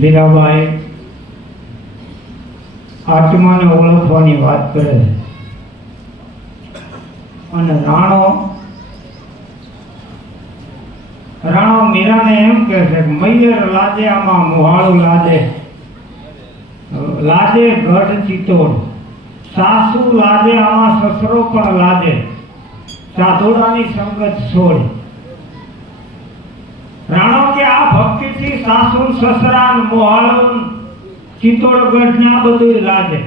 મીરાબાઈ આત્માને ઓળખવાની વાત કરે છે અને રાણો મીરાને એમ કહે છે કે મૈયર લાદે આમાં મુહાળું લાદે ગઢ ચિત્તોડ, સાસુ લાદે આમાં સસરો પણ લાદે, સાધુડાની સંગત છોડ. રાણો કે આ ભક્તિથી સાસુ સસરા મોહાળું ચિત્તોડગઢ ને આ બધું લાદે,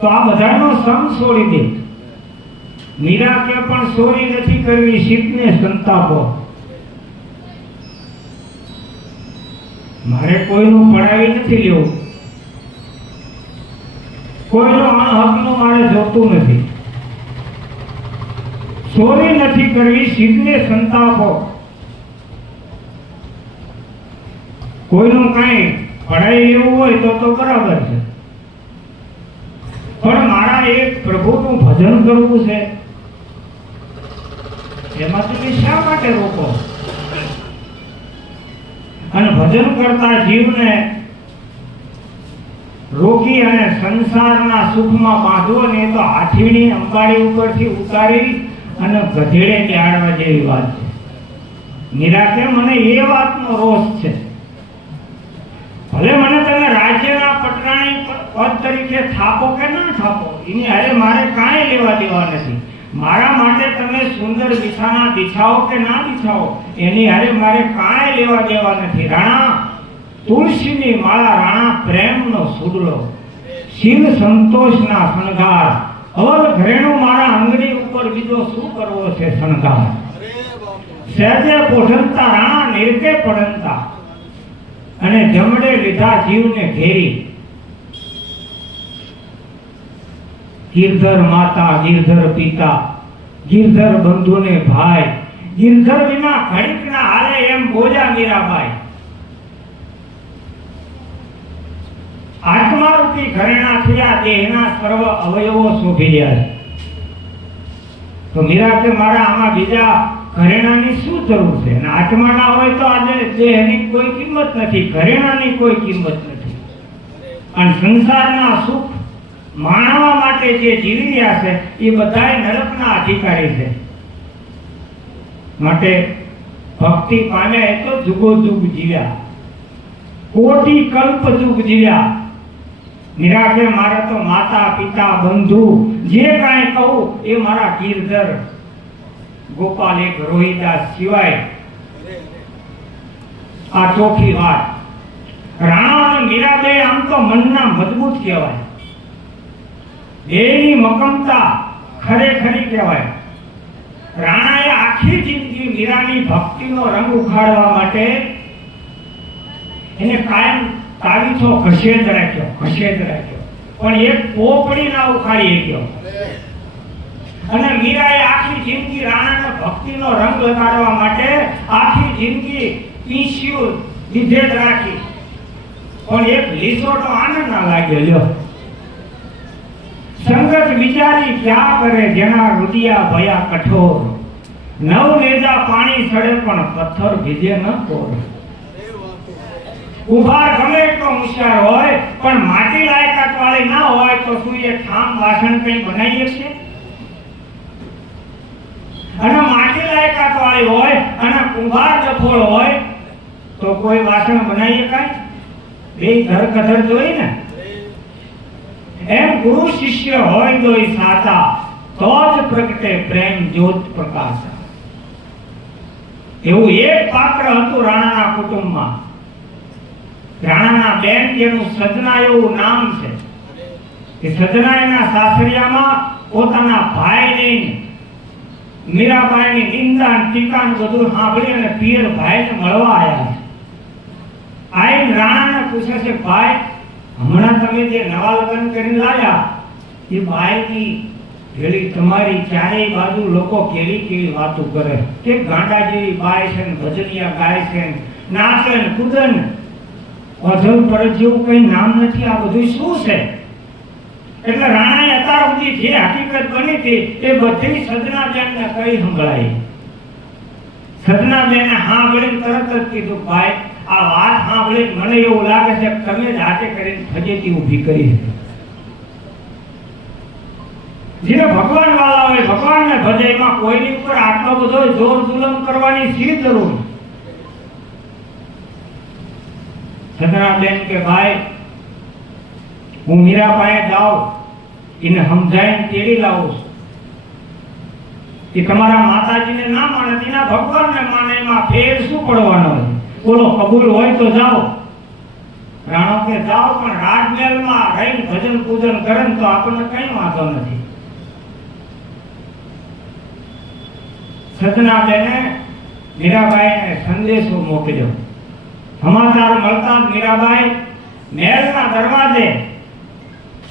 તો આ બધાનો સંગ છોડી દે. મીરા કે પણ ચોરી નથી કરવી, શીખને સંતાપો. મારે કોઈનું પડાવી નથી લેવું, કોઈનો અણહકનું મારે જોતું નથી. ચોરી નથી કરવી, શીખને સંતાપો. કોઈનું કાંઈ પડાવી લેવું હોય તો બરાબર છે, પણ મારા એક પ્રભુનું ભજન કરવું છે, એમાં તમે શા માટે રોકો? અને ભજન કરતા જીવને રોકી અને સંસારના સુખમાં બાંધવો ને તો હાથીની અંબાડી ઉપરથી ઉતારી અને ગધેડે ચાડવા જેવી વાત છે. મીરા કે મને એ વાતનો રોષ છે. ભલે મને તમે રાજ્યના પટરાણી પદ તરીકે થાપો કે ના થાપો, એની હારે મારે કાંઈ લેવા દેવા નથી. મારા માટે તમે સુંદર બિછાના બિછાવો કે ના બિછાવો, એની હારે મારે કાંઈ લેવા દેવા નથી. રાણા તુલસીની માળા, રાણા પ્રેમનો સુડલો, શીલ સંતોષના શણગાર, અવર ઘરેણું મારા આંગળી ઉપર બીજો શું કરવો છે શણગાર. સહેજે પોઢનતા રાણા નિર્કે પડનતા, અને જમડે લીધા જીવને ઘેરી. ગિરધર માતા, ગિરધર પિતા, ગિરધર બંધુને ભાઈ, ગિરધર વિના ઘડીક ના હાલે એમ બોલ્યા મીરાબાઈ. આત્મારૂપી ઘરેણા થયા, દેહના સર્વ અવયવો શોભી રહ્યા છે. તો મીરા કે મારા આમાં બીજા ઘરેણાની શું જરૂર છે? અને આત્માના હોય તો આજે દેહની કોઈ કિંમત નથી, ઘરેણાની કોઈ કિંમત નથી. અને સંસારના સુખ માણવા માટે જે જીવી રહ્યા છે એ બધાય નરકના અધિકારી છે. માટે ભક્તિ પામ્યા એ તો જુગો જુગ જીવ્યા, કોટી કલ્પ જુગ જીવ્યા. મીરા કે મારે તો માતા પિતા બંધુ જે કાંઈ કહું એ મારા ગિરધર ગોપાલ એક રોહિદાસ સિવાય. આ ચોખી વાત. રાણા અને મીરાબે આમ તો મનના મજબૂત કહેવાય, બેની મકમતા ખરેખરી કહેવાય. રાણાએ આખી જિંદગી મીરાની ભક્તિનો રંગ ઉખાડવા માટે એને કાયમ તાવીથો ઘસે જ રાખ્યો, પણ એક પોપડી ના ઉખાડી ગયો. અને મીરાએ આખી જિંદગી રાણાને ભક્તિનો રંગ લગાડવા માટે આખી જિંદગી પીસ્યું દીધે જ રાખી, પણ એક લીસોટો આનંદ ના લાગ્યો. લ્યો, સંગત વિચારી ક્યાં કરે, જેના રુદિયા ભયા કઠોર, નવ નેજા પાણી સડે પણ પથ્થર ભીજે ન કોર. ઉભાર ગમે એટલો હોશિયાર હોય પણ માટી લાયકાત વાળી ના હોય તો શું એ ઠામ વાસણ કઈ બનાવી શકશે? અને માટી લાયકાત વાળી હોય અને કુંભાર ડફોળ હોય તો કોઈ વાસણ બનાવી શકાય? બે ધરકધર જોઈ ને. એમ ગુરુ શિષ્ય હોય તોય સાચા, તો જ પ્રગટે પ્રેમ જ્યોત પ્રકાશ. એવું એક પાત્ર હતું રાણાના કુટુંબમાં. રાણાના બેન જેનું સજના એવું નામ છે. એ સજના એના સાસરિયામાં પોતાના ભાઈની મીરાબાઈની નિંદા ટીકા બધું સાંભળી અને પિયર ભાઈને મળવા આવ્યા. આઈને રાણાને પૂછે છે, ભાઈ હમણાં તમે જે નવા લગ્ન કરીને લાવ્યા એ બાઈની ભેળી તમારી ચારેય બાજુ લોકો કેવી કેવી વાતો કરે કે ગાંડા જેવી બાઈ છે ને, ભજનિયા ગાય છે, નાચે ને કૂદે ને, અધલ પર જેવું કઈ નામ નથી. આ બધું શું છે? એટલે રાણાએ અત્યાર સુધી જે હકીકત બની હતી એ બધી સજનાબેનને કઈ સંભળાઈ. સજનાબેને હા ગળીને તરત જ કીધું, ભાઈ આ વાત સાંભળી મને એવું લાગે છે કે તમે જ હાથે કરીને ફજેતી ઊભી કરી છે. જેને ભગવાન વાળા હોય ભગવાનને ભજે, એમાં કોઈની ઉપર આટલો બધો જોર જુલમ કરવાની શી જરૂર? સદનાબેન કે ભાઈ હું મીરા પાસે જાઉં, એને સમજાવીને તેડી લાવું છું. એ તમારા માતાજીને ના માને, તેના ભગવાનને માને, એમાં ફેર શું પડવાનો છે? બોલો કબૂલ હોય તો જાઓ. રાણો કે જાઓ, પણ રાજમહેલમાં રહીને ભજન પૂજન કરે તો આપણને કઈ વાંધો નથી. સદનાબેને મીરાબાઈને સંદેશો મોકલ્યો. સમાચાર મળતા મીરાબાઈ મહેલના દરવાજે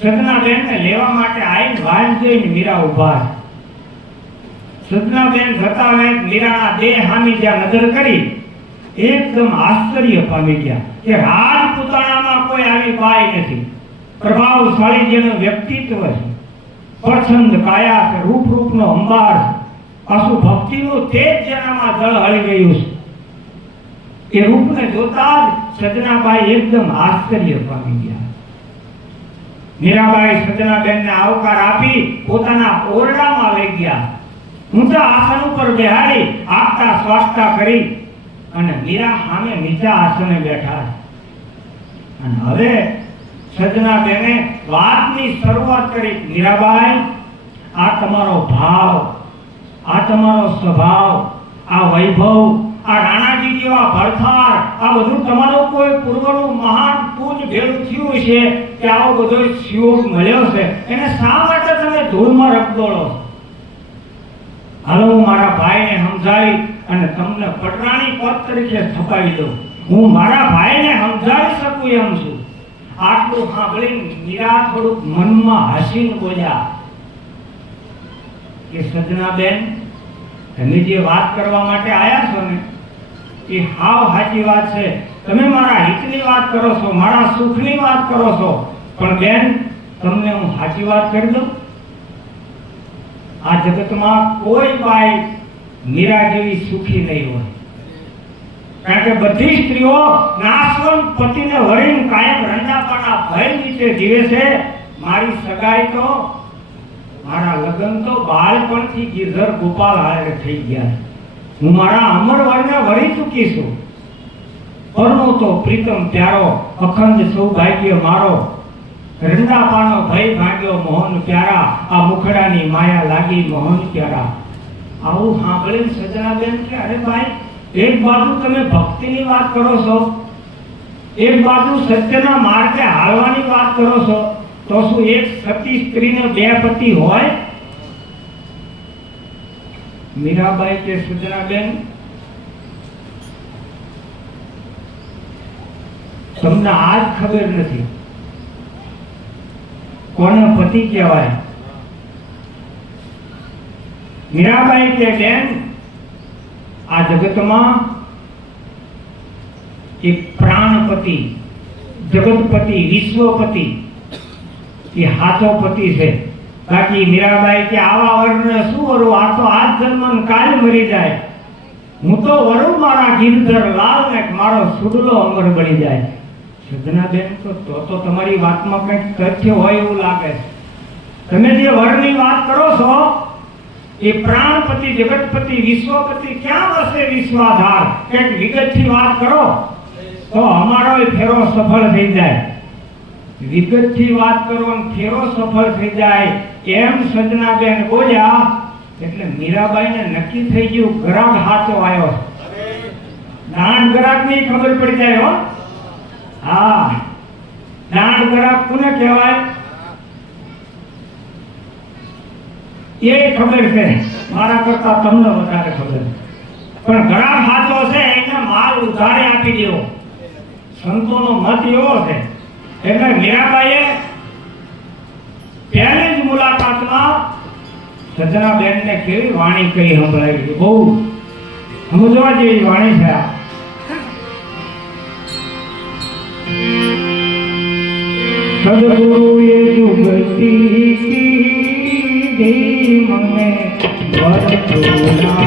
સદનાબેનને લેવા માટે આવીને વાજ જોઈને મીરા ઉભા છે. સદનાબેન જતા વેત મીરાના દેહ સામે જ્યાં નજર કરી એકદમ આશ્ચર્ય પામી ગયા કે રાજપૂતાણામાં કોઈ આવી બાઈ નથી. પ્રભાવશાળી જેનું વ્યક્તિત્વ છે, પ્રચંડ કાયા છે, રૂપનો અંબાર છે, પાછું ભક્તિનું તેજ જેનામાં જળ હળી ગયું છે. એ રૂપને જોતા જ સજનાબાઈ એકદમ આશ્ચર્ય પામી ગયા. મીરાબાઈ સજનાબેનને આવકાર આપી પોતાના ઓરડામાં લઈ ગયા. ઊંચા આસન ઉપર બેહાડી આગતા સ્વાગતા કરી અને મીરા સામે નીચા આસને બેઠા. અને હવે સજનાબેને વાતની શરૂઆત કરી. મીરાબાઈ, આ તમારો ભાવ, આ તમારો સ્વભાવ, આ વૈભવ, આ રાણાજી જેવા ભરથાર, આ બધું તમારું કોઈ પૂર્વનું મહાન પૂજ ભેળું થયું છે કે આવો બધો શિયોગ મળ્યો છે, એને શા માટે તમે ધૂળમાં રગદોળો છો? હાલો હું મારા ભાઈને સમજાવી અને તમને પટરાણી પદ તરીકે સ્થપાવી દઉં. હું મારા ભાઈને સમજાવી શકું એમ છું. આટલું સાંભળીને મીરા થોડુંક મનમાં હસીને બોલ્યા કે સજનાબેન, તમે જે વાત કરવા માટે આયા છો ને એ હાવ સાચી વાત છે. તમે મારા હિતની વાત કરો છો, મારા સુખની વાત કરો છો, પણ બેન તમને હું સાચી વાત કરી દઉં. આ જગતમાં કોઈ બાઈ મીરા જેવી સુખી નહીં હોય. કારણ કે બધી સ્ત્રીઓ નાશવંત પતિને વરીને કાયમ રંડાપાના ભય નીચે જીવે છે. મારી સગાઈ તો, મારા લગ્ન તો બાળપણથી ગિરધર ગોપાલ હારે થઈ ગયા. હું મારા અમરવરને વળી ચૂકી છું. પરનો તો પ્રીતમ પ્યારો, અખંડ સૌભાગ્ય મારો, રંડાપાનો ભય ભાગ્યો મોહન પ્યારા, આ મુખડાની માયા લાગી મોહન પ્યારા. આવું સાંભળીને સજનાબેન કે અરે ભાઈ, એક બાજુ તમે ભક્તિની વાત કરો છો, એક બાજુ સત્યના માર્ગે હાલવાની વાત કરો છો, તો શું એક સતી સ્ત્રીને બે પતિ હોય? મીરાબાઈ કે સજનાબેન, તમને આજ ખબર નથી કોને પતિ કહેવાય. મીરાબાઈ કે બેન, આ જગતમાં એક પ્રાણપતિ, જગતપતિ, વિશ્વપતિ એ હાચો પતિ છે. બાકી મીરાબાઈ કે આવા વરને શું વરું, આ તો આજ જન્મ કાલ મરી જાય. હું તો વરું મારા ગિરધર લાલ ને મારો સુડલો અમર બની જાય. સજનાબેન તો તમારી વાતમાં કંઈક તથ્ય હોય એવું લાગે છે. તમે જે વરની વાત કરો છો એ પ્રાણપતિ, જગતપતિ, વિશ્વપતિ ક્યાં વસે વિશ્વાધાર? કંઈક વિગતથી વાત કરો તો અમારો ફેરો સફળ થઈ જાય. વિગતથી વાત કરો અને ફેરો સફળ થઈ જાય એમ સજનાબેન બોલ્યા. એટલે મીરાબાઈને નક્કી થઈ ગયું ગ્રાહક હાચો આવ્યો. દાંડ ગ્રાહકની ખબર પડી જાય હો. હા, દાંડ ગ્રાહક કોને કહેવાય એ ખબર છે, મારા કરતા તમને વધારે ખબર. પણ ગ્રાહક હાચો છે એને માલ ઉધારે આપી દેવો, સંતોનો મત એવો છે. એટલે મીરાબાઈએ પહેલી જ મુલાકાતમાં સજનાબેનને કેવી વાણી કહી સંભળાવી, બહુ સમજવા જેવી વાણી છે. સદગુરુએ જુગતી કીધી મને વરદો ના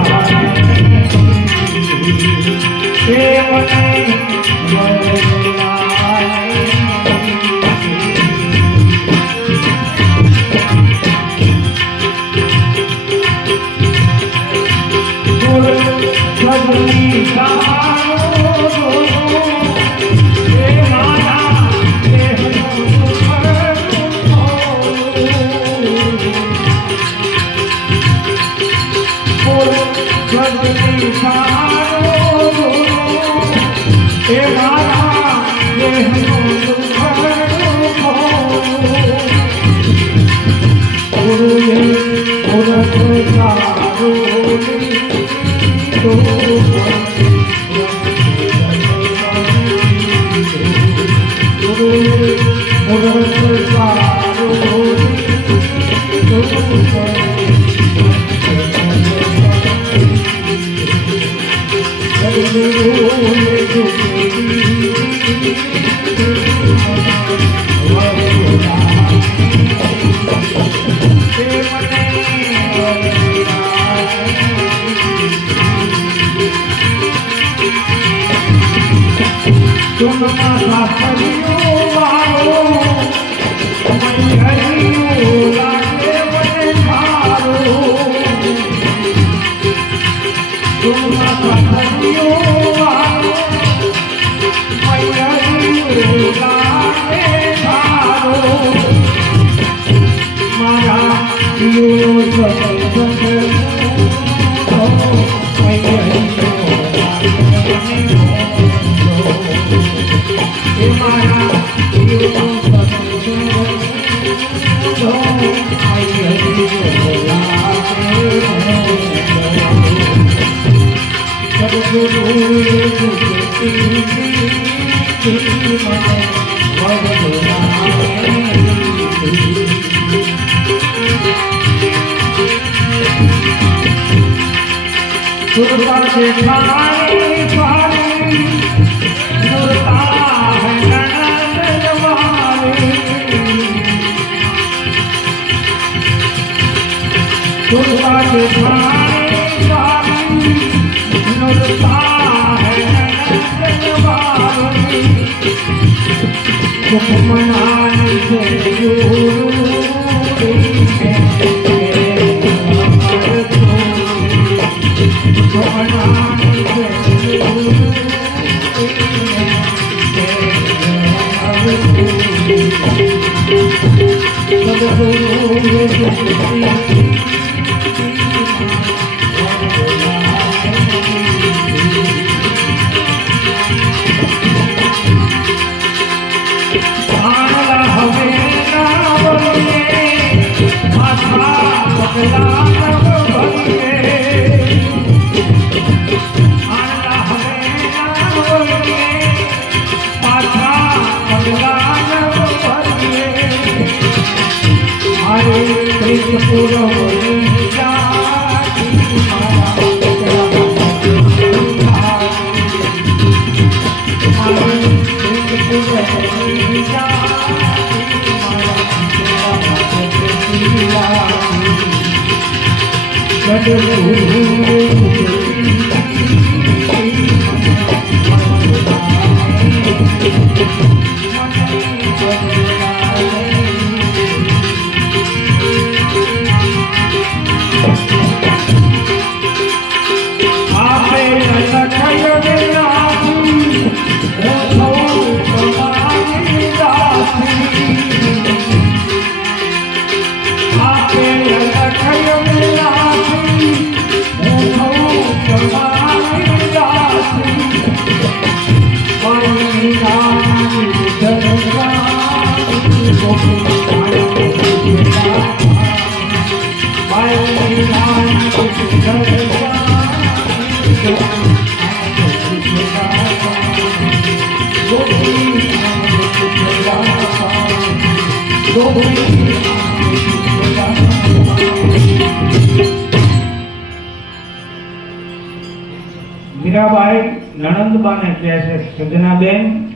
મીરાબાઈ નણંદબાને કહે છે, સજનાબેન,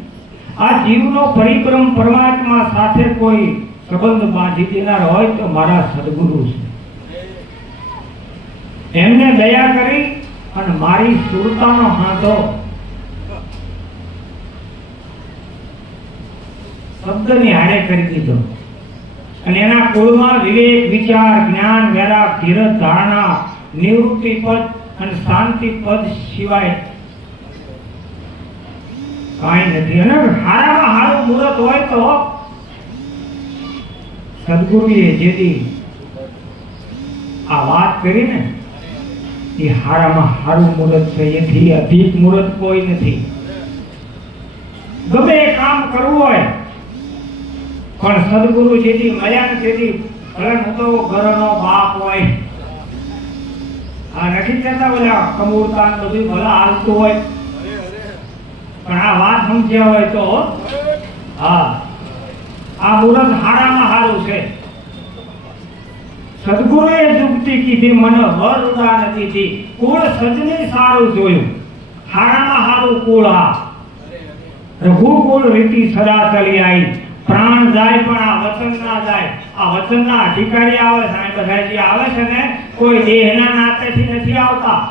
આ જીવનો પરિક્રમ પરમાત્મા સાથે કોઈ સંબંધ બાંધી દેનાર હોય તો મારા સદગુરુ છે. એમને દયા કરી અને મારી સુરતાનો હાથો શબ્દની હાડે કરી દીધો. અને એના કુળમાં વિવેક, વિચાર, જ્ઞાન, વૈરાગ, ધીરજ, ધારણા, નિવૃત્તિ પદ અને શાંતિ પદ સિવાય કાંઈ નથી. અને હારામાં હારું મુહૂર્ત હોય તો સદગુરુએ જેથી આ વાત કરી ને એ હારામાં હારું મુહૂર્ત છે, એથી અધિક મુહૂર્ત કોઈ નથી. ગમે એ કામ કરવું હોય પણ સદગુરુ જેથી મળ્યા ને તેથી ભલે હું તો ઘરનો બાપ હોય, આ નથી કહેતા બોલા કમૂરતા બધું ભલે હાલતું હોય, પણ આ વાત સમજ્યા હોય તો હા આ મુહૂર્ત હારામાં હારું છે. સદગુરુએ જુગતી કીધી મને વર ઉડા નથી દી, કુળ સજની સારું જોયું, હારામાં હારું કુળ આ રઘુકુળ રીતિ સદા ચલી આવી. પ્રાણ જાય પણ આ વચન ના જાય. આ વચનના અધિકારી આવે છે, બધા જે આવે છે ને કોઈ દેહના નાતેથી નથી આવતા.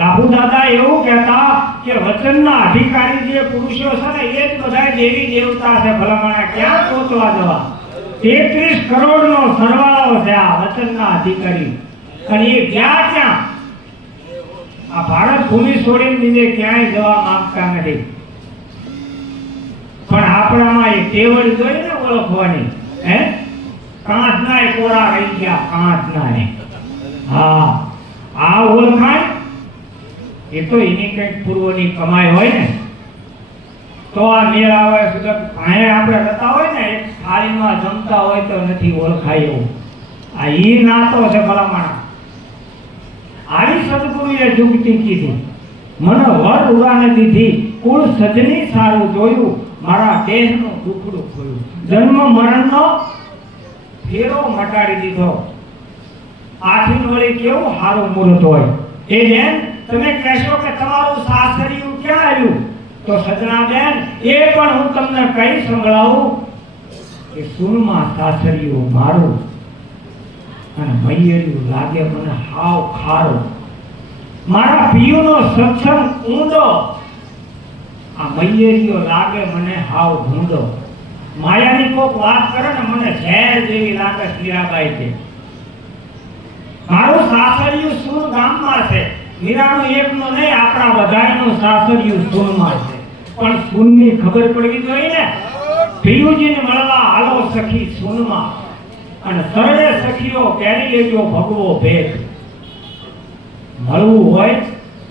રાહુ દાદા એવું કહેતા કે વચનના અધિકારી જે પુરુષો છે ને એ જ બધા દેવી દેવતા છે. ભલામણા ક્યાં પહોંચવા જવા? 33 કરોડનો સરવાળો છે આ વચનના અધિકારી. અને એ ગયા ક્યાં? આ ભારત ભૂમિ છોડીને બીજે ક્યાંય જવા માંગતા નથી. પણ આપણામાં એ ટેવડ જોઈએ ને ઓળખવાની, હે કાંચના કોરા રહી ગયા, કાંચના. હા આ ઓળખાય એ તો એની કઈક પૂર્વની કમાઈ હોય ને તો આ મેળ આવે. ભાઈ આપણે રહેતા હોય ને એક થાળીમાં જમતા હોય તો નથી ઓળખાય એવું. આ ઈ નાતો છે ભલામણા. આવી સદગુરુએ જુગતી કીધી મને વર ઉડાને દીધી, કુળ સજની સારું જોયું, મારા દેહનું દુખડું ખોયું, જન્મ મરણનો ફેરો મટાડી દીધો. આથી વળી કેવું સારું મુહૂર્ત હોય. એ બેન તમે કહેશો કે તમારું સાસરિયું ક્યાં આવ્યું, તો સજના બેન એ પણ હું તમને કઈ સંભળાવું કે સુનમાં સાસરિયું મારું અને મૈયરિયું લાગે મને હાવ ખારો. મારા પિયુનો સત્સંગ ઊંડો, આ મૈયરિયો લાગે મને હાવ ભૂંડો. માયાની કોક વાત કરે ને મને ઝેર જેવી લાગે મીરાબાઈ છે. મારું સાસરિયું સુર ગામમાં છે, મીરાનું એકનો નહીં આપણા બધાનું સાસરિયું સુરમાં છે. પણ સુનની ખબર પડવી જોઈએ ને. પિયુજીને મળવા હાલો સખી સુનમાં, અને સરળે સખીઓ પહેરી લેજો ભગવો ભેદ. મળવું હોય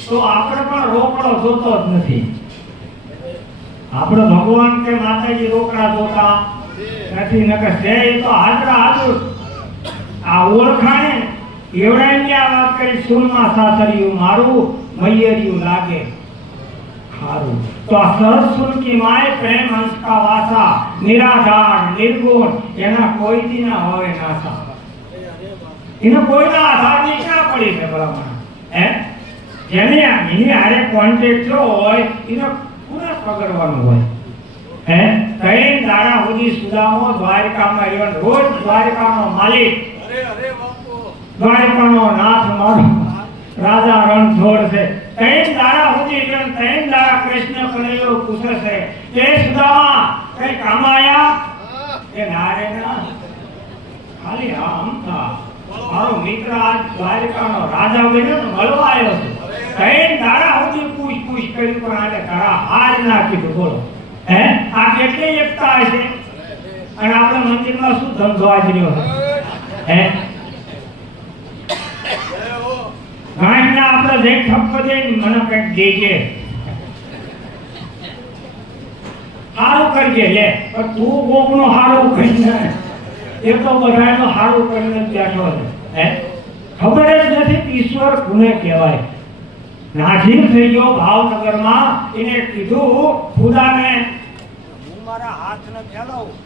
તો આપણે પણ રોકડો જોતો જ નથી. આપણે ભગવાન કે માતાજી રોકડા જોતા નથી, નકર છે તો હાજરા હાજર. આ ઓળખાણે એવડાઈને આ વાત કરી સુરમાં સાસરિયું મારું, મૈયરિયું લાગે ખારું. તો આ સહજ સુર કી માય પ્રેમ હંસ કા વાસા, નિરાધાર નિર્ગુણ એના કોઈ દી ના હોય નાસા. એને કોઈના આધારની ક્યાં પડી છે ભલામણ? હે જેને એની હારે કોન્ટેક્ટ જો હોય એને પૂરા પકડવાનું હોય. હે કઈ દાડા સુધી સુદામો દ્વારકામાં રહ્યો, રોજ દ્વારકાનો માલિક, દ્વારકાનો નાથ મારો રાજા રણછોડ છે. કઈ દાડા સુધી રહ્યો, કઈ દાડા કૃષ્ણ કનૈયો પૂછે છે કે સુદામા કઈ કામ આયા? કે ના રે ના, ખાલી આમ થા મારો મિત્ર આ દ્વારકાનો રાજા બન્યો ને મળવા આવ્યો છે. કઈ દાડા સુધી પૂછ કર્યું પણ આને તારા હાર ના કીધું. બોલો હે આ કેટલી એકતા હશે? અને આપણે મંદિરમાં શું ધંધો આચર્યો હે? ગાંઠના આપણે જે ઠપકો દે મને કંઈક દેજે, સારું કરજે લે. પણ તું કોકનો સારું કરીને એ તો બધાનો સારું કરીને બેઠો છે. હે ખબર જ નથી ઈશ્વર કોને કહેવાય. નાજીર થઈ ગયો ભાવનગરમાં, એને કીધું ખુદાને હું મારા હાથને ફેલાવું.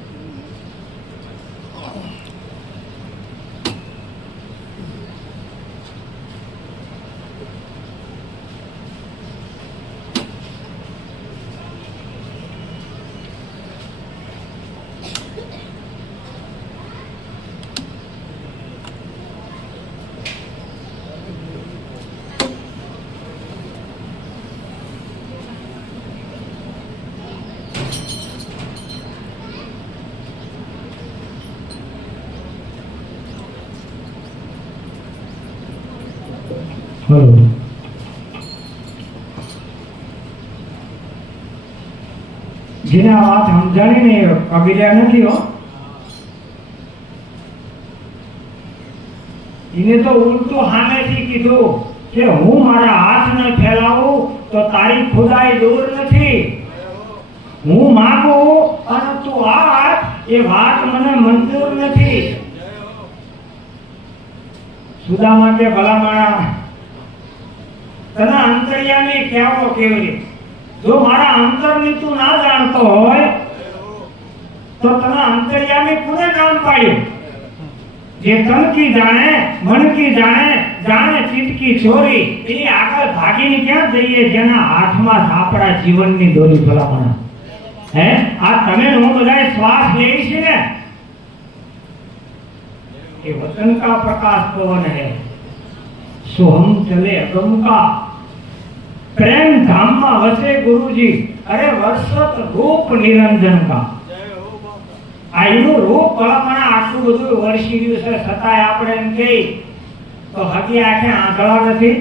હલો, જેને આ વાત સમજાણી ને એ કબીરા નથી હો. એને તો ઉલટું સામેથી કીધું કે હું મારા હાથને ફેલાવું તો તારી ખુદાઈ દૂર નથી. હું માગું અને તું આપ, એ વાત મને મંજૂર નથી. સુદામા કે ભલા માણા, તને અંતર્યામી કહેવો કેવી રીતે? જો મારા અંતરની તું ના જાણતો હોય તો તને અંતર્યામી કોને નામ પાડ્યું? જે તન કી જાણે, મન કી જાણે, જાણે ચિત્ત કી ચોરી, એની આગળ ભાગીને ક્યાં જઈએ જેના હાથમાં આપણા જીવનની દોરી ભલામણા. હે, આ તમે હું બધા શ્વાસ લઈએ છે ને, એ वतन का प्रकाश पवन है, सो हम चले अगम का. प्रेम धाम में वसे गुरुजी, अरे वर्षत रूप निरंजन का. આયનું રૂપ ભલામણા આટલું બધું વર્ષી ગયું છે, છતાંય આપણે એમ કહી તો હકી આંખે આંધળા નથી,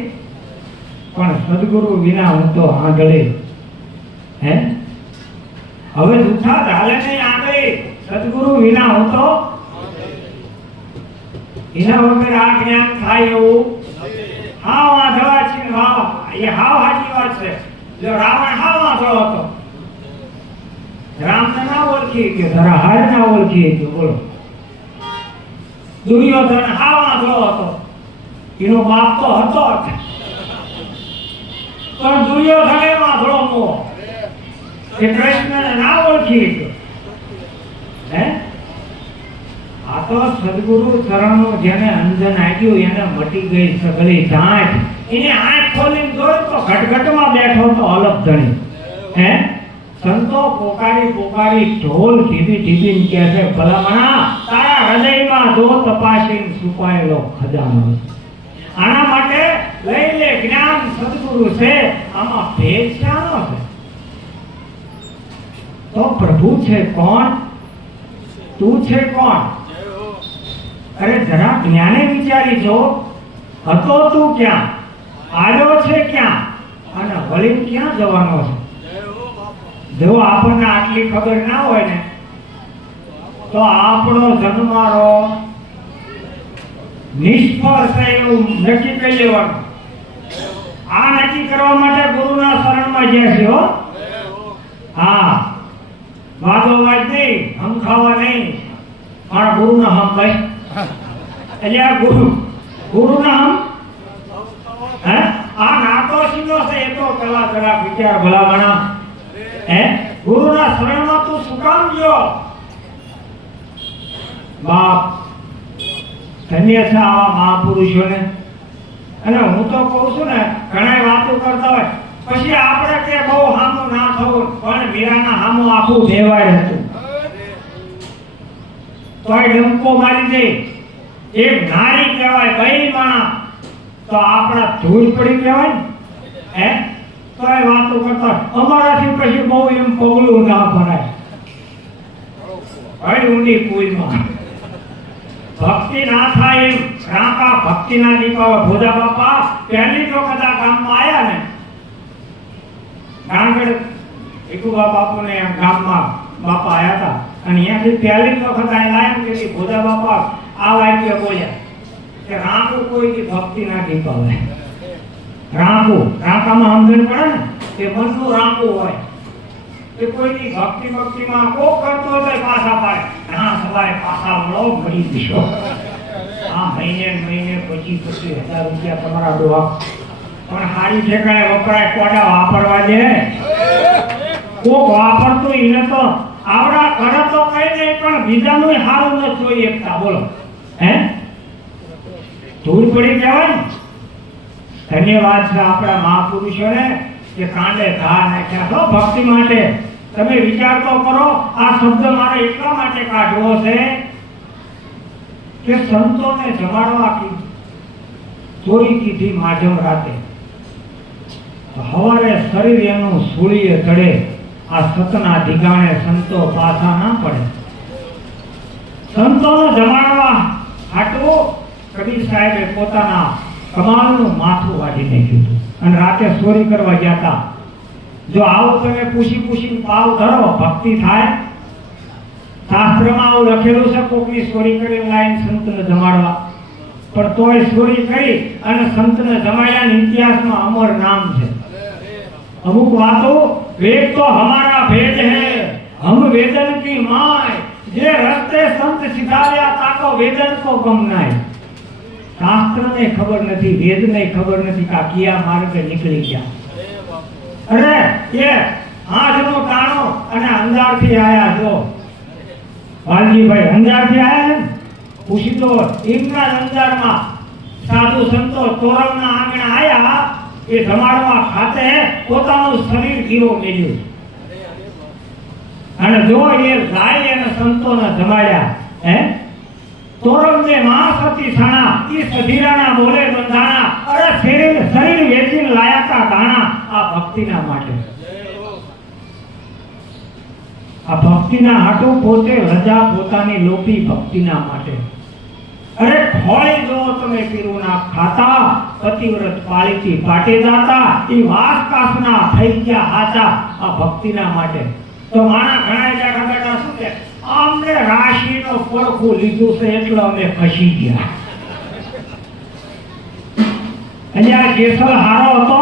પણ સદગુરુ વિના હું તો આંધળી. હે, હવે જૂઠા ઢાલે નહીં આંધળી, સદગુરુ વિના હું તો એના વગર આ જ્ઞાન થાય એવું હાવ આંધળા છે. હાવ એ હાવ સાચી વાત છે. જો રાવણ હાવ આંધળો હતો, રામને ના ઓળખી કે જરા હાર ના ઓળખી કે બોલો. દુર્યોધન હાવ આંધળો હતો, એનો બાપ તો હતો પણ દુર્યોધન એમ આંધળો મોહ કે કૃષ્ણને ના ઓળખી. હે, આ તો સદગુરુ ચરણનું જેને અંજન આપ્યું એને મટી ગઈ સગળી જાંચ. એને આંખ ખોલીને જોયું તો ઘટઘટમાં બેઠો તો અલગ ધણી. હે, સંતો પોકારી પોકારી ઢોલ ધીબી ધીબીને કહે છે, ભલામણા તારા હૃદયમાં જો તપાસીને છુપાયેલો ખજાનો. આના માટે લઈ લે જ્ઞાન, સદગુરુ છે, આમાં ભેદ શાનો છે? તો પ્રભુ છે કોણ? તું છે કોણ? અરે જરા જ્ઞાને વિચારી જો, હતો તું ક્યાં, આવ્યો છે ક્યાં, અને વળી ક્યાં જવાનો છે? જો આપણને આટલી ખબર ના હોય ને તો આપણો જન્મારો નિષ્ફળ છે એવું નક્કી કરી લેવાનું. આ નક્કી કરવા માટે ગુરુના શરણમાં ગયા છે હો. હા, વાદોવાદ નહીં, હમખાવા નહીં, મારા ગુરુના હમ ભાઈ. એટલે આ ગુરુના હમ. હે, આ નાતો સીધો છે એ તો પેલા જરા વિચાર ભલામણા. હે, ગુરુના શરણમાં તું શું કામ ગયો? બાપ ધન્ય છે આવા મહાપુરુષોને. અને હું તો કહું છું ને, ઘણા વાતો કરતા હોય પછી આપણે કે બહુ હામું ના થવું, પણ મીરાના હામું આખું દેવાય હતું તોય ડંકો મારી દે. એક નારી કહેવાય, બૈરીમાણા, તો આપણા ધૂળ પડી કહેવાય ને. હે, તો એ વાતો કરતા અમારાથી પછી બહુ એમ પગલું ના ભરાય. ભાઈ ઊંડી પૂરમાં ભક્તિ ના થાય એમ રાકા ભક્તિના દીપાવા ભોજા બાપા પહેલી વખત આ ગામમાં આવ્યા ને, ગાંગડ ભીખુબા બાપુને ગામમાં બાપા આવ્યા હતા, અને અહીંયાથી પહેલી વખત આવ્યા કે ભોજા બાપા આ વાક્ય બોલ્યા કે રાંકુ કોઈની ભક્તિ ના દીપાવે. રાંકુ, રાંકામાં સમજણ પડે ને, કે મનનું રાંકુ હોય કે કોઈની ભક્તિમાં કો કરતો હોય પાછા પાડે. હા, સવારે પાછા મળો, મળી દીશો. આ મહિને 25,000 રૂપિયા તમારા ડોહા, પણ હારી ઠેકાણે વપરાય, કોડા વાપરવા દે. કોક વાપરતો એને તો આવડા કરે તો કઈ નહીં, પણ બીજાનું સારું ન જોઈએ એકતા. બોલો, હે, ધૂળ પડી કહેવાય ને. ધન્યવાદ છે આપણા મહાપુરુષોને કે કાંડે ઘા નાખ્યા છો ભક્તિ માટે. તમે વિચાર તો કરો, આ શબ્દ મારે એટલા માટે કાઢવો છે કે સંતોને જમાડવા ચોરી કીધી માધ્યમ રાતે, હવારે શરીર એનું સૂળીએ ચડે. આ સતના ઢીગાણે સંતો પાછા ના પડે. સંતોને જમાડવા હાટવો કબીર સાહેબે પોતાના કમાલનું માથું વાઢી નાખ્યું હતું અને રાતે ચોરી કરવા ગયા હતા. જો આવું તમે પૂછી પાવ ધરો ભક્તિ થાય? શાસ્ત્રમાં આવું લખેલું છે કોકની ચોરી કરીને લાઈન સંતને જમાડવા, પણ તોય ચોરી કરી અને સંતને જમાડ્યાના ઇતિહાસમાં અમર નામ છે. અમુક વાતો વેદ તો હમારા ભેદ હે હમ વેદન કી માય, જે રસ્તે સંત સિધાર્યા તાકો વેદન કો ગમ નાય. શાસ્ત્રને ખબર નથી, વેદને ખબર નથી કે કયા માર્ગે નીકળી ગયા. અરે એ આઠનો ટાણો અને અંજારથી આયા જો વાલજીભાઈ, અંજારથી આયા ને પૂછી તો એમના અંજારમાં સાધુ સંતો તોરણના આંગણે આયા, એ જમાડવા ખાતે પોતાનું શરીર ગીરો મેલ્યું અને જો એ ગાય અને સંતોને જમાડ્યા. હે તોરણને મહાસતી છાણા ઈ સધીરાના બોલે બંધાણા, અરે શરીર વેચીને લાયા તા દાણા. આ ભક્તિના માટે, આ ભક્તિના હાટુ પોતે રજા પોતાની લોપી ભક્તિના માટે. અરે ખોળી જો તમે પીરુના ખાતા, પતિવ્રત પાળીથી પાટે જાતા, ઈ વાસકાસના થઈ ગયા હાચા. આ ભક્તિના માટે તો માણા ઘણા બેઠા બેઠા શું કે અમને રાશિનો પડખું લીધું છે એટલે અમે ખસી ગયા. અહીંયા જેસલ હારો હતો,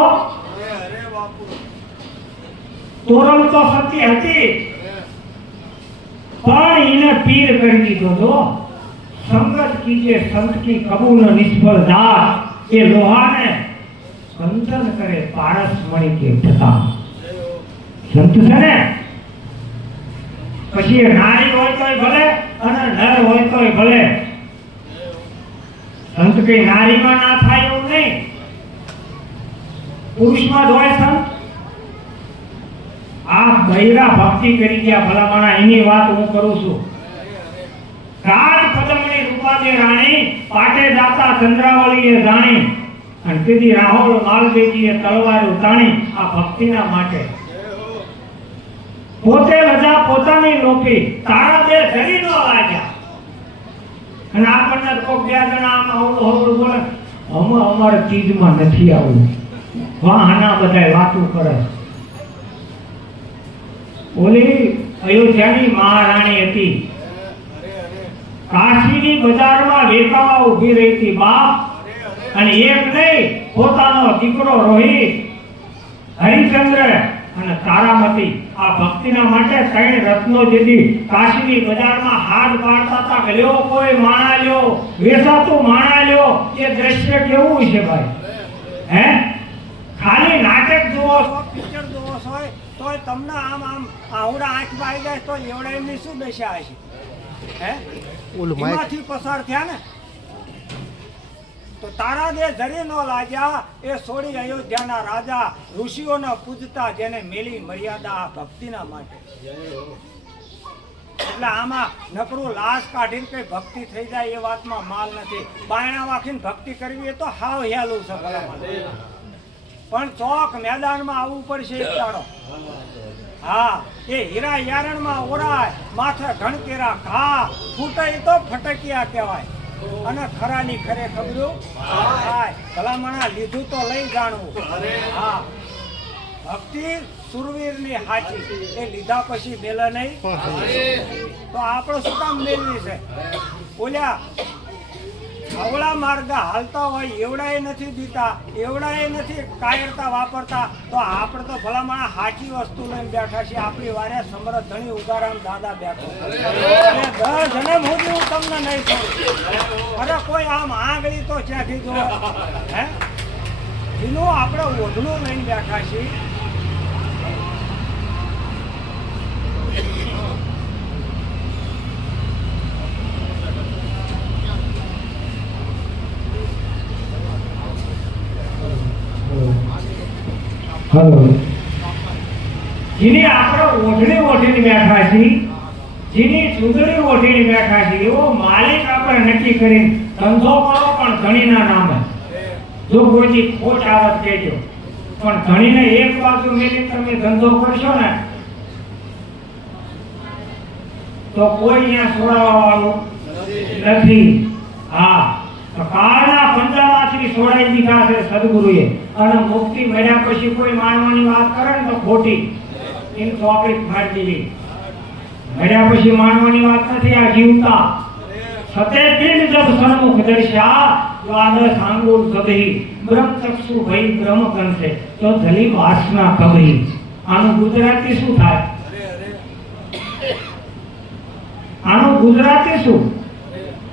તોરણ તો સતી હતી, પણ એને પીર કરી દીધો જો. સંગત કીજે સંત કી કબૂલ નિષ્ફળ દાસ, એ લોહાને સંતન કરે પારસ મણી કે પતા. સંત છે ને પછી એ નારી હોય તોય ભલે અને નર હોય તોય ભલે. સંત કઈ નારીમાં ના થાય એવું નહીં, પુરુષમાં જ હોય સંત. આ બૈરા ભક્તિ કરી ગયા ભલામણા, એની વાત હું કરું છું. રાજ પદમણી રૂપાદે રાણી, પાટે જાતા ચંદ્રાવળીએ જાણી, અને તેથી રાહોલ માલદેવીએ તલવાર ઉતાણી. આ ભક્તિના માટે પોતે રજા પોતાની લોપી, તારા બે ધરી નો લાગ્યા. અને આપણને કોક બે જણા આમ હવળું બોલે, અમે અમારા ચીજમાં નથી આવું, વાહના બધા વાતું કરે. ઓલી અયોધ્યાની મહારાણી હતી, કાશીની બજારમાં વેચાવા ઊભી રહી હતી બાપ, અને એક નહીં પોતાનો દીકરો રોહિત, હરિચંદ્ર અને તારામતી. આ ભક્તિના માટે ત્રણ રત્નો જેથી કાશીની બજારમાં હાથ પાડતા હતા કે લ્યો કોઈ માણા લ્યો, વેચાતું માણા લ્યો. એ દ્રશ્ય કેવું છે ભાઈ? હે ખાલી નાટક જોવો છો, પિક્ચર જોવો છો તોય તમને આમ આવડા આંખમાં આવી જાય તો એવડા એમની શું દશા હશે? હે એમાંથી પસાર થયા ને તો તારા દે જરી નો લાગ્યા. એ છોડી અયોધ્યાના રાજા ઋષિઓને પૂજતા, જેને મેલી મર્યાદા આ ભક્તિના માટે. એટલે આમાં નકરું લાશ કાઢીને કઈ ભક્તિ થઈ જાય એ વાતમાં માલ નથી. બાયણા વાખીને ભક્તિ કરવી એ તો હાવ હેલું છે ભલામણ, પણ ચોક મેદાનમાં આવવું પડશે એક દાડો. હા એ હીરા યારણમાં ઓરાય, માથે ઘણકેરા ઘા ફૂટે તો ફટકિયા કહેવાય. અને ખરાની ખરે ખબરું ભલામણા લીધું તો લઈ જાણવું. હા ભક્તિ સુરવીરની હાચી, એ લીધા પછી મેલે નહીં તો આપણે શું કામ મેળવી છે? બોલ્યા અવળા માર્ગ હાલતા હોય એવડાએ નથી દીતા, એવડાએ નથી કાયરતા વાપરતા, તો આપણે તો ભલામણા સાચી વસ્તુ લઈને બેઠા છીએ. આપણી વારે સમરથ ધણી ઉગારામ દાદા બેઠો, 10 જન્મ સુધી હું તમને નહીં છોડું. અરે કોઈ આમ આંગળી તો ક્યાંથી જો હે એનું આપણે ઓઢણું લઈને બેઠા છીએ. જેની આપણે ઓઢણી ઓઢીને બેઠા છીએ, જેની સુંદરી ઓઢીને બેઠા છીએ, એવો માલિક આપણે નક્કી કરીને ધંધો કરો પણ ધણીના નામે. જો કોઈની ખોટ આવત કહેજો, પણ ધણીને એક બાજુ મેલી તમે ધંધો કરશો ને તો કોઈ અહીંયા છોડાવવા વાળું નથી. હા તો કાળના પંજામાં સર્વાશ્રી છોડાઈ દીધા છે સદગુરુએ, અને મુક્તિ મળ્યા પછી કોઈ માનવાની વાત કરે ને તો ખોટી, એની ચોકડી મારી દીધી. મળ્યા પછી માનવાની વાત નથી. આ જીવતા સતે પિંડ જબ સન્મુખ દર્શ્યા દ્વાદશ આંગુલ સદહી બ્રહ્મ ચક્ષુ ભઈ બ્રહ્મ કંસે તો ધલી વાસના કબહી. આનું ગુજરાતી શું થાય? આનું ગુજરાતી શું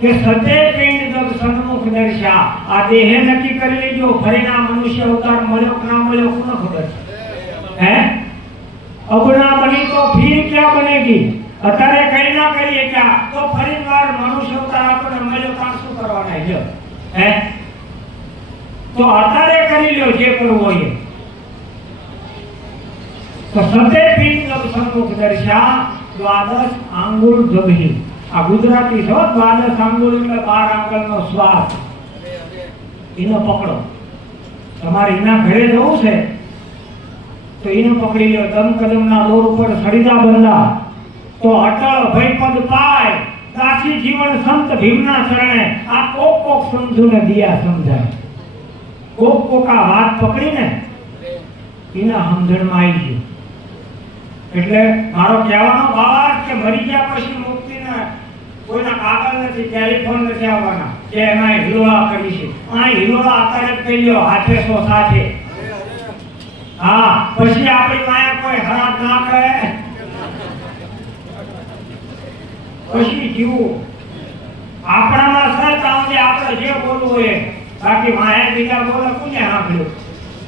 કે સતે પિંડ જબ સન્મુખ દર્શ્યા. આ દેહે નક્કી કરી લેજો ફરીના મનુષ્ય અવતાર મળ્યો કે ના મળ્યો કોને ખબર હે? અબના બની તો ફીર ક્યાં બનેગી? અત્યારે કઈ ના કરીએ ક્યાં તો ફરી વાર મનુષ્ય અવતાર આપણને મળ્યો તો શું કરવાના છે હે? તો અત્યારે કરી લ્યો જે કરવું હોય. તો સતે પિંડ જબ સન્મુખ દર્શ્યા દ્વાદશ આંગુલ જબહી. આ ગુજરાતી છે. દ્વાદશ આંગુલ એટલે 12 આંગળનો શ્વાસ. એને પકડો. તમારે એના ઘરે જવું છે તો એને પકડી લો. દમ કદમના દોર ઉપર સડીદા બંધા તો અટળ ભય પદ પાય દાસી જીવન સંત ભીમના ચરણે. આ કોક કોક સમજુને દિયા સમજાય. કોક કોક આ વાત પકડીને એના સમજણમાં આવી ગયું. એટલે મારો કહેવાનો ભાવ કે મરી ગયા પછી મુક્તિને કોઈના કાગળ નથી, ટેલિફોન નથી આવવાના કે એમાં હિલોળા કરી છે. આ હિલોળા અત્યારે જ કહી લો હાથે સો સાથે. હા, પછી આપણી પાસે કોઈ ખરાબ ના કરે પછી જીવું આપણામાં સત આવજે. આપણે જે બોલવું હોય બાકી માયા બીજા બોલે કોને સાંભળ્યું?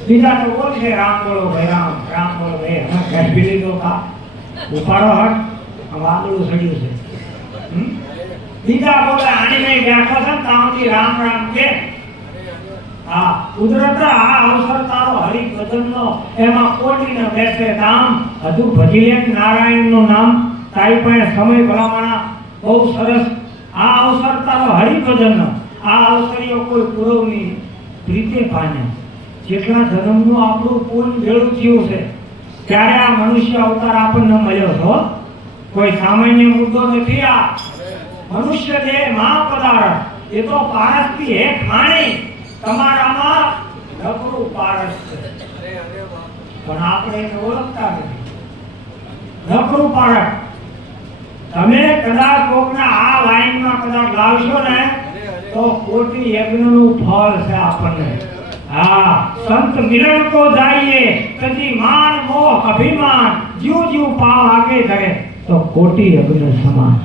બીજા તો બોલશે રામ બોલો ભાઈ રામ, રામ બોલો ભાઈ. હા, ગેસ પી લીધો કા ઉપાડો હટ વાદળું સડ્યું છે. બીજા બોલે આની મેં બેઠો છે તાવથી રામ રામ કે. હા, કુદરત આ અવસર તારો હરિભજનનો એમાં કોટીને બેસે ધામ. હજુ ભજી લે નારાયણનું નામ. તારી પાસે સમય ભલામણા બહુ સરસ. આ અવસર તારો હરિભજનનો. આ અવસરીઓ કોઈ પુરવની પ્રીતે પાને. જેટલા જન્મનું આપણું પૂર્ણ ભેળું થયું છે ત્યારે આ મનુષ્ય અવતાર આપણને મળ્યો છો. કોઈ સામાન્ય મુદ્દો નથી. આ મનુષ્ય દેહ મહાપદાર્થ એ તો પારસથી એક માણી. તમારામાં નકરું પારસ છે પણ આપણે એને ઓળખતા નથી. નકરું પારસ તમે કદાચ કોકને આ લાઈનમાં કદાચ લાવશો ને તો કોટી યજ્ઞનું ફળ છે આપણને. હા, સંત મિલન કો જાઈએ કદી માન મોહ અભિમાન જીવ જીવ પાવ આગે ધરે તો કોટી યજ્ઞ સમાન.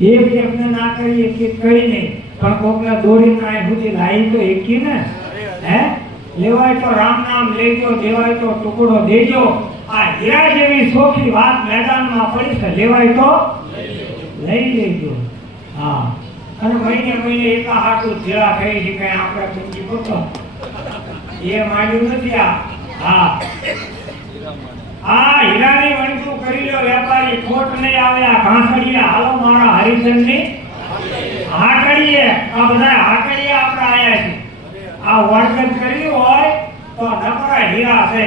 એક યજ્ઞ ના કરીએ કે કરી નહીં પણ કોકને દોડીને આ સુધી લાવી તો એકી ને હે. લેવાય તો રામ નામ લેજો, દેવાય તો ટુકડો દેજો. આ હીરા જેવી સોખી વાત મેદાનમાં પડી છે, લેવાય તો લઈ લેજો. હા, અને મહિને મહિને એકા હાટું જેલા થઈ છે કઈ આપણે પૂંજી પોતો એ માંડ્યું નથી. હા, આ હીરાની વણતું કરી લો વેપારી. ખોટ નહીં આવે. આ ઘાસડીએ હાલો મારા હરિજનની હાટડીએ. આ બધા હાટડીએ આપણે આયા છે. આ વર્ગન કર્યું હોય તો નકરા હીરા છે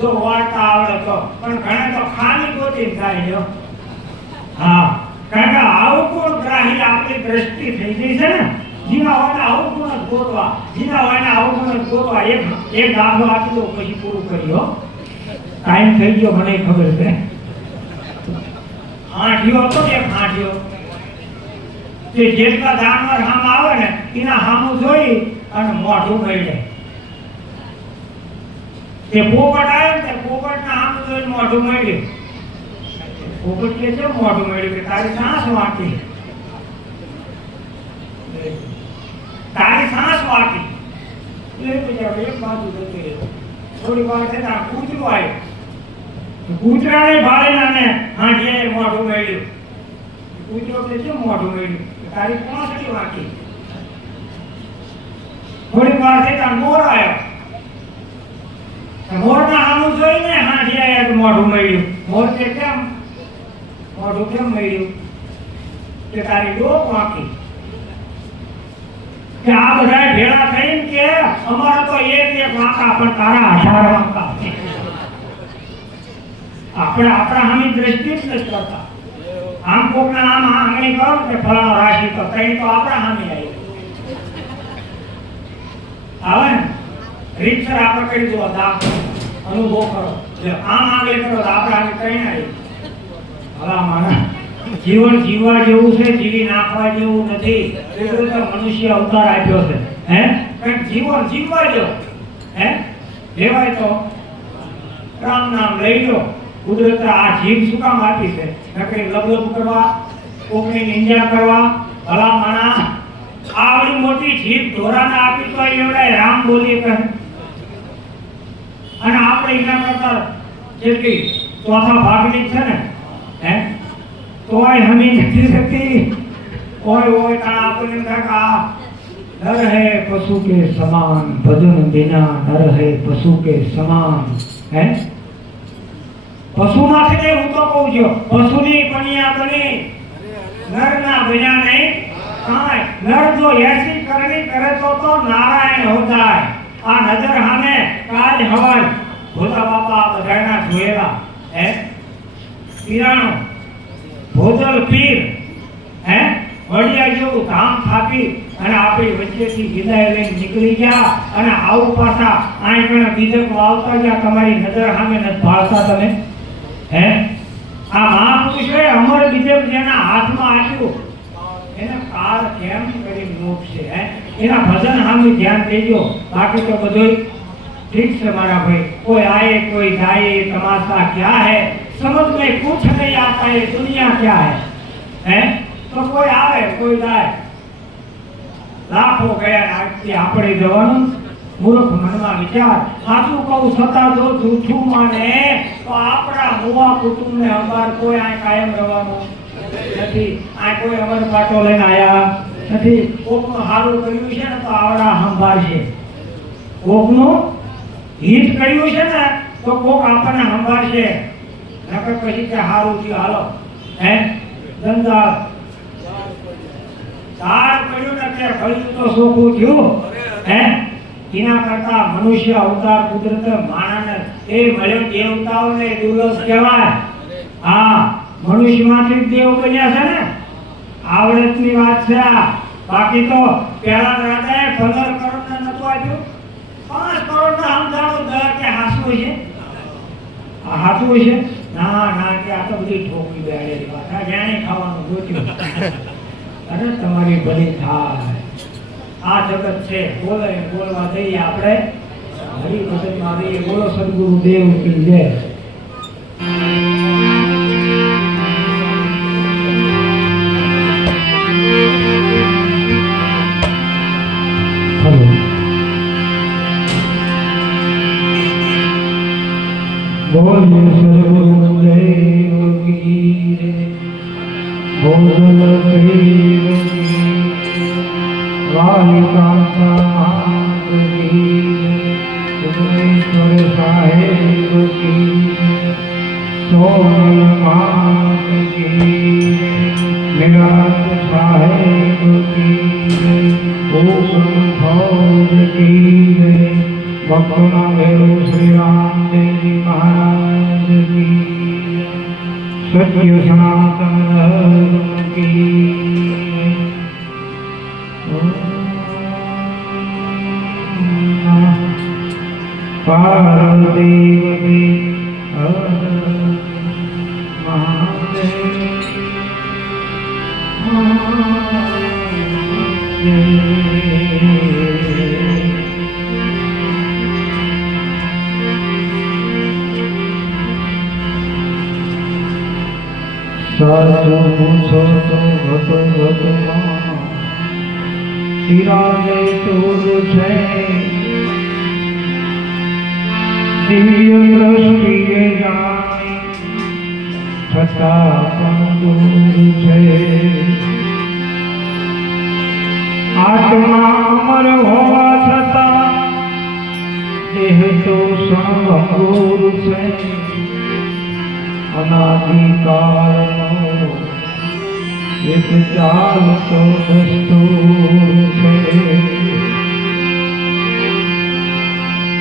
જો વાર્તા આવડે તો. પણ ઘણા તો ખાલી ગોતી થાય છે. હા, કારણ કે આવું કોણ ગ્રાહી આપણી દ્રષ્ટિ થઈ ગઈ છે ને. જીના હોય આવું ગુણ જ ગોતવા, જીના હોય આવું ગુણ જ ગોતવા. એક દાખલો આપી દો પછી પૂરું કર્યો. ટાઈમ થઈ ગયો મને ખબર છે. હાંઠિયો હતો ને, હાંઠિયો તે જેટલા જાનવર સામે આવે ને એના સામું જોઈ અને મોઢું મળે. તે પોપટ આવે ને તે પોપટના સામું જોઈને મોઢું મળ્યું. પોપટ કે છે મોઢું મળ્યું કે તારી સાસ વાટી, તારી સાસ વાટી. એટલે એક બાજુ જતી રહ્યો. થોડી વાર થતા કૂતરું આવ્યું. કૂતરાને ભાળીને હાંડિયાએ મોઢું મળ્યું. કૂતરો કે છે મોઢું મળ્યું તારી પાંસળી વાટી. થોડી વાર થતા મોર આવ્યો. મોરના સામું જોઈને હાંડિયાએ મોઢું મળ્યું. મોર કે કેમ મોઢું કેમ મળ્યું કે તારી ડોક વાંકી. કે આ બધા ભેળા થઈને કે અમારા તો એક વાંકા પણ તારા 18 વાંકા. આપણે આપણા સામે દ્રષ્ટિ જ નથી કરતા. આમ કોકના આમ આંગળી કરો કે ફલાણો રાશિ તો કઈ તો આપણા સામે આવી. આવે ને રીતસર આપણે કરી દો દાખલો અનુભવ કરો એટલે આમ આગળ કરો આપણે આગળ કઈ ના ભલા માણસ જીવન જીવવા જેવું છે જીવી નાખવા જેવું નથી એટલે તો મનુષ્ય અવતાર આપ્યો છે હે કંઈક જીવન જીવવા જો હે લેવાય તો રામ નામ લઈ લો કુદરતે આ જીભ શું કામ આપી છે નકરી લબલબ કરવા કોકની નિંદા કરવા ભલા માણસ આવડી મોટી જીભ ઢોરાને આપી તો એવડાય રામ બોલી કહે અને આપણે એના કરતા જેટલી ચોથા ભાગની છે ને હે તોય હમી નથી શકતી ઓય તા આપણને કાકા नर है पशु के समान भजन बिना नर है पशु के समान है पशु माथे હું તો કહું છું પશુની પણિયા બની નર ના બન્યા નહીં કાંઈ નર જો એસી કરણી કરે તો નારાયણ હો જાય આ નજર સામે કાજ હવાય ભોલા બાપા બધાના જોયેલા હે પીરાણો ભોજલ પીર હે વડિયા જેવું ધામ થાપી અને આપણી વચ્ચેથી વિદાય લઈને નીકળી ગયા અને આવું પાછા આંકણા બીજક વાવતા ગયા તમારી નજર સામે નથી ભાળતા તમે હે આ મહાપુરુષોએ અમર બીજક જેના હાથમાં આપ્યું એને કાળ કેમ કરી મોક્ષે હે એના ભજન સામે ધ્યાન દેજો બાકી તો બધું ઠીક છે મારા ભાઈ કોઈ આए कोई जाए तमाशा क्या है समझ में कुछ नहीं आता है दुनिया क्या है तो कोई आवे कोई जाए लाखो ગયા આજથી આપણે જવાનું મૂર્ખ મનમાં વિચાર સાચું કહું છતાં જો જૂઠું માને તો આપણા મોવા કુટુંબને અંબાર કોઈ આ કાયમ રહેવાનું નથી આ કોઈ અમર પાટો લઈને આયા નથી કોકનું સારું કર્યું છે ને તો આવડા સંભાળશે કોકનું હિત કર્યું છે ને તો કોક આપણને સંભાળશે નકર પછી કે સારું થયું હાલો હે ધંધા તાર પડ્યું ને કે ભલું તો સોખું થયું હે એના કરતા મનુષ્ય અવતાર કુદરતે માણસને એ મળ્યો દેવતાઓને દુર્લભ કહેવાય હા મનુષ્યમાંથી દેવ બન્યા છે ને આવડતની વાત છે આ બાકી તો પહેલા રાજાએ 15 કરોડને નતું આપ્યું 5 કરોડના સમજાણું દર કે હાસવું છે આ હાસવું છે ના કે આ તો બધી ઠોકી બેડેલી વાત આ જાણે ખાવાનું ગોત્યું અરે તમારી ભલી થાય આ જગત છે બોલવા દઈએ આપણે હરી ભજનમાં દઈએ બોલો સદગુરુ દેવ કી જય બોલીએ સદગુરુ દેવ કી જય બોલ પીર વાહી કાંતા સુરેશ્વર સાહેબ કી સોનલ માત કી નિરાત સાહેબ કી ભૂષણ ફૌજ કી ભક્તોના વેરો શ્રી રામદેવજી મહારાજ કી સત્ય સનાતન ધર્મ की पार्वती साधु पूछो तो घटो તિરાને ચોર છે દિવ્ય દ્રષ્ટિએ જાણી છતાં પણ દૂર છે આત્મા અમર હોવા છતાં દેહ તો સંભંગુર છે અનાદિકાળનો એક ચાલતો દસ્તુર છે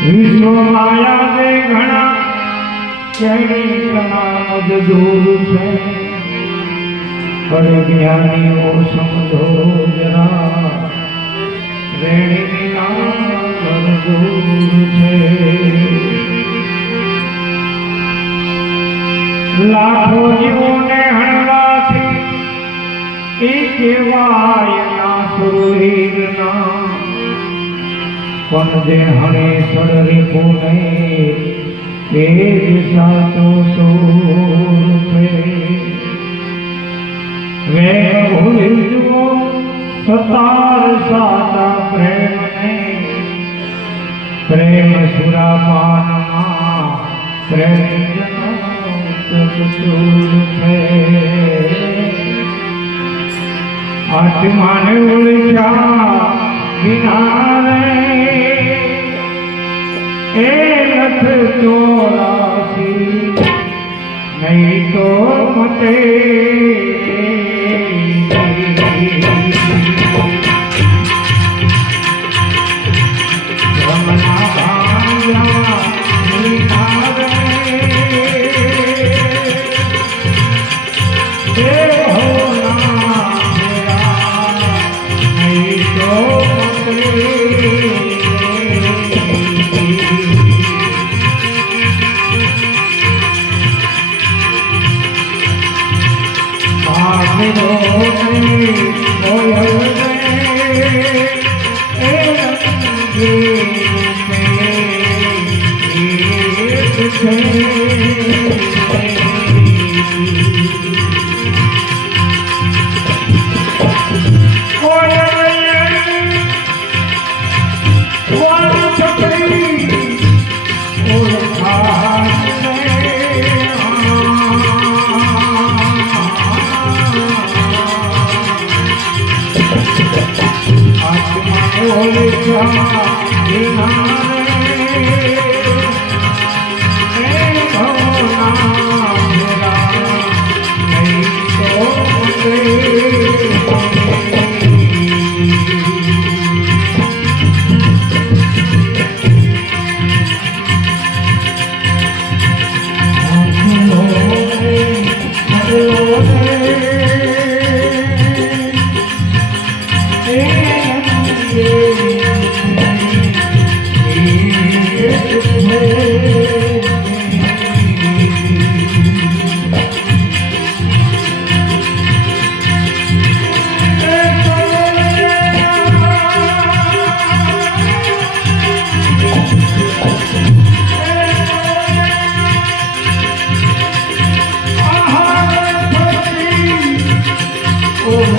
વિશ્વ માયા દે ઘણા ચૈતના મજદૂર છે પર જ્ઞાનીઓ સમજો જરા વેણીની નામ ગુરુ છે લાખો જીવોને હણવાથી એ કહેવાય ના સુરવીરના પણ જે હણે સડરે કોને એ જ સાચો સુર છે વે ભૂલી જુઓ સતાર સાચા પ્રેમને પ્રેમ સુરાપાનમાં પ્રેમનો સતસુર છે આત્માને ઉલઝ્યા વિના રે એ લખ ચોરાસી નહીં તો મતે રમના ભાંગ્યા વિના રે એ હોના નહીં તો મતે Oh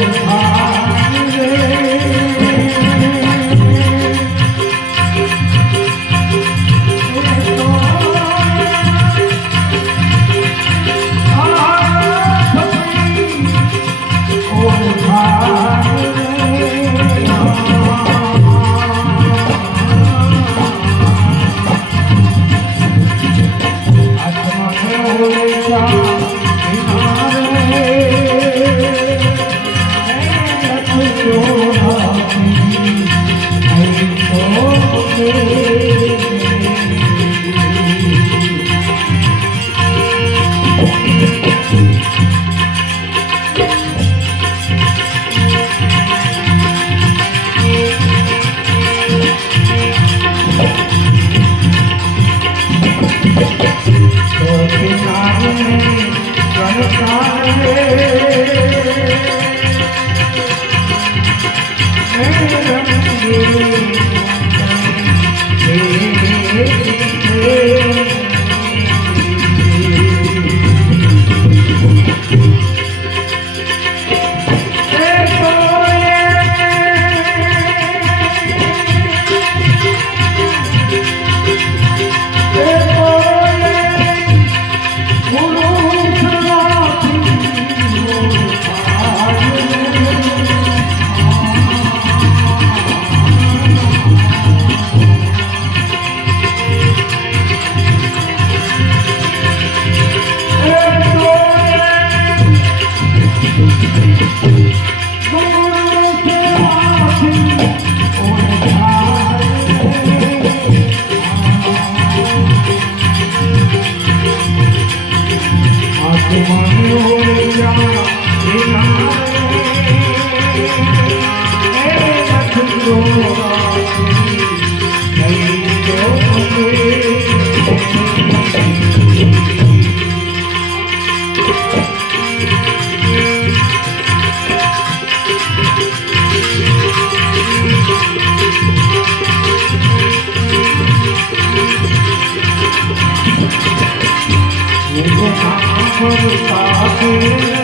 સાંભળતા છે